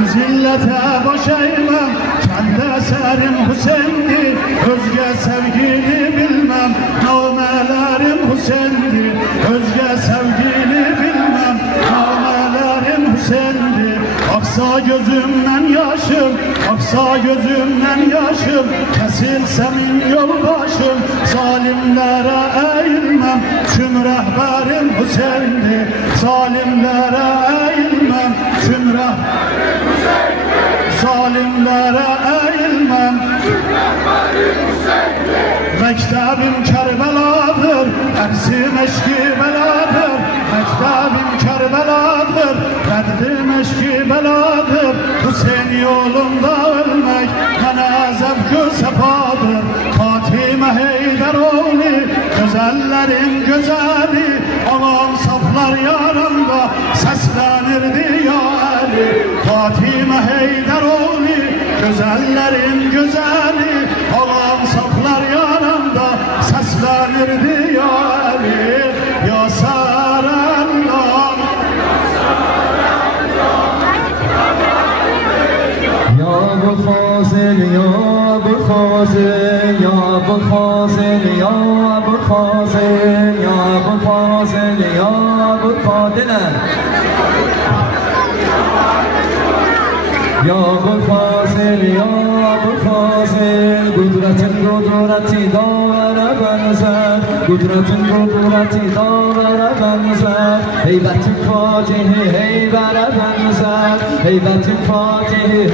Ben zillete boş eğmem, kendi eserim Hüseyin'dir. Özge sevgili bilmem, namelerim Hüseyin'dir. Özge sevgili bilmem, namelerim Hüseyin'dir. Aksa gözümden yaşım, aksa gözümden yaşım, kesilsemin yolbaşım, zalimlere eğilmem. Tüm rehberim Hüseyin'dir, zalimlere eğilmem. Tüm rehberim Hüseyin'dir, zalimlere eğilmem. Tüm rehberim Hüseyin'dir. Mektebim Kerbeladır, dersim eşki beladır. Mektebim Kerbeladır, derdim eşki beladır. Hüseyin yolunda ölmek bana zevk-ü sefadır. Fatime Heydaroğlu, güzellerin güzeli, ağam saflar yanında seslenirdi ya Ali. Fatime Heydaroğlu, güzellerin güzeli, ağam saflar yanında seslenirdi ya Ali. Ya Sarallah, ya bu Fazıl, ya bu Fazıl, ya bu Fazıl, ya bu Fazıl, ya bu Fazıl, ya bu Fadile. Ya bu Fazıl, ya bu Fazıl, kudretin kudreti dağlara benzer, kudretin kudreti dağlara benzer, heybetin Fatihi heybere benzer, heybetin Fatihi